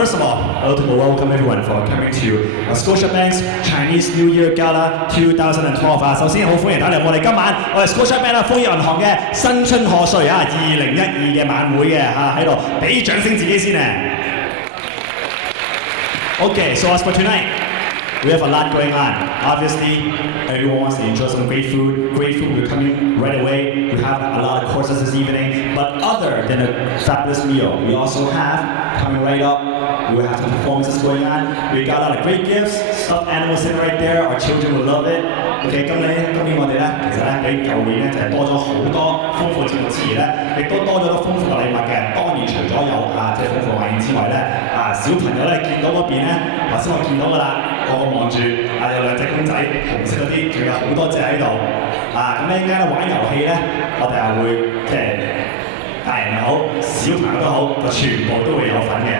First of all, I'd like to welcome everyone for coming to Scotiabank's Chinese New Year Gala 2012啊！首先好歡迎大家嚟我哋今晚Scotiabank 豐業銀行嘅新春賀歲啊2012嘅晚會嘅嚇喺度，俾掌聲自己先啊 ！Okay, so as for tonight, we have a lot going on. Obviously, everyone wants to enjoy some great food. Great food will be coming right away. We have a lot of courses this evening. But other than a fabulous meal, we also have, coming right up, we will have some performances going on. We got a lot of great gifts, stuffed animals sitting right there. Our children will love it. OK， 今年我哋咧，其實咧比舊年咧就係多咗好多豐富節目之餘咧，亦都多咗豐富嘅禮物嘅。當然除咗有即係豐富晚宴之外咧，小朋友咧見到嗰邊咧，頭先我見到㗎啦，我望住有兩隻公仔，紅色嗰啲，仲有好多隻喺度咁一陣間咧玩遊戲咧，我哋係會即係大人又好，小朋友都好，就全部都會有份嘅。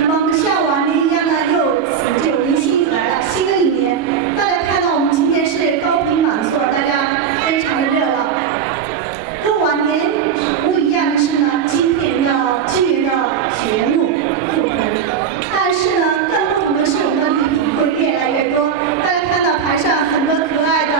那么像往年一样呢，又就迎新来了，新的一年，大家看到我们今天是高朋满座，大家非常的热闹。和往年不一样的是呢，今年的节目不同，但是呢，更不同的是我们的礼品会越来越多。大家看到台上很多可爱的